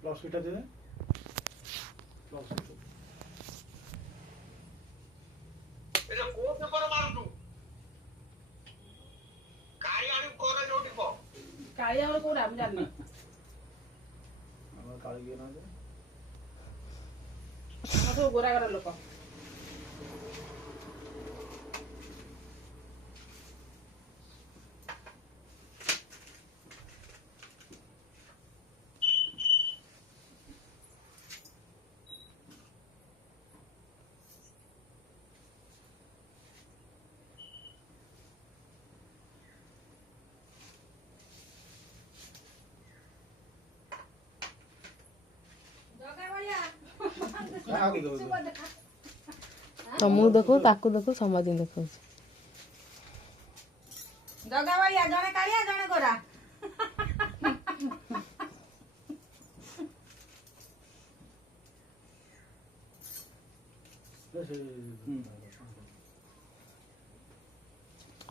plus এটা দে plus এটা কোন পেপার মারু কাই আনি করে জোটি কো কাই আমার কোন আমি জানি আমার কালি গিয়ে না যে আমার তো গোরা গোরা লোক ତମକୁ ଦେଖୁ ତାକୁ ଦେଖୁ ସମାଜ ଦେଖାଉଛି ଜଗା ଭାଇଆ ଜଣେ କାଳିଆ ଜଣେ ଗୋରା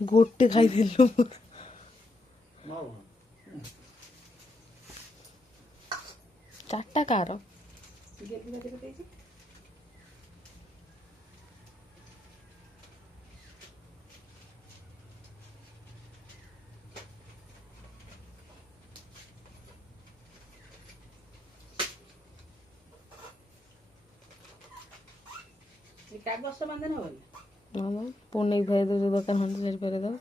ଗୋଟେ ଖାଇଦେଲୁ ଚାରିଟା କାର କାଗଜ ବାନ୍ଧେ ନା ହବନି ପୁଣି ନେଇକି ଫେରାଇ ଦେଉ ଦୋକାନ ଖଣ୍ଡେ ସେଠି ଫେରାଇ ଦେଉ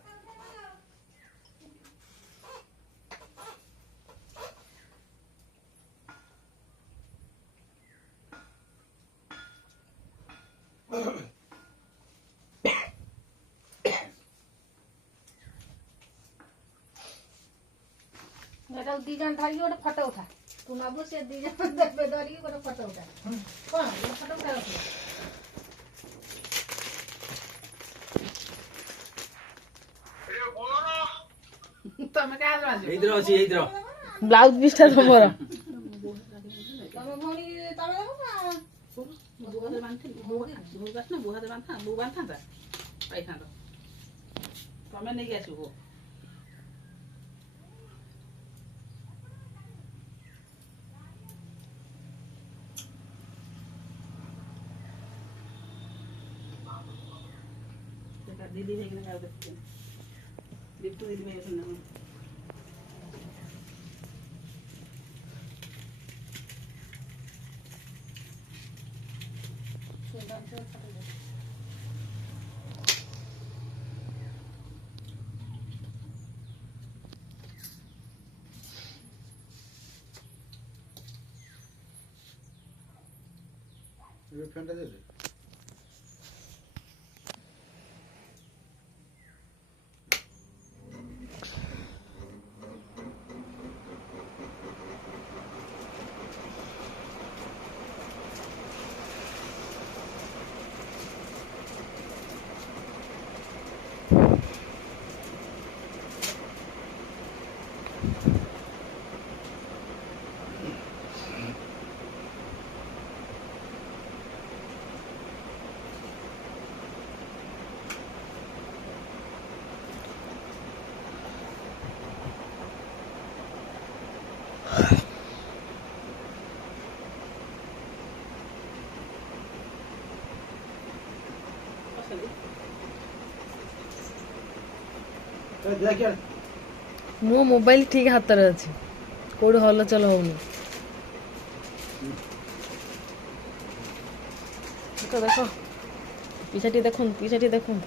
ଏଟା ଦି ଜଣ ଧରିକି ଗୋଟେ ଫଟୋ ଉଠା ତୁ ନବୁ ସେ ଦି ଜଣ ଦେବେ ଧରିକି ଗୋଟେ ଫଟୋ ଉଠା କଣ ଫଟୋ ଉଠା ତମେ କାହା ବାନ୍ଧିବ ଏଇଥିର ଅଛି ଏଇଥିର ବ୍ଲାଉଜ ପିସଟା ତମର ତମ ଭଉଣୀ ତମେ ଦେବ ନା ବୁହାରେ ବାନ୍ଧିଥିଲି ବୋଉ ଆସିନା ବୁହାରେ ବୋଉ ବାନ୍ଧିଥାନ୍ତା ପାଇଥାନ୍ତା ତମେ ନେଇକି ଆସିବ दीदी है कि नहीं देखते दीप्तु दीदी में सुनना ये फैंटा दे दे ମୋ ମୋବାଇଲ ଠିକ ହାତରେ ଅଛି କୋଉଠି ହଲଚଲ ହଉନି ଦେଖ ଦେଖ ପିଛା ଟିକେ ଦେଖନ୍ତୁ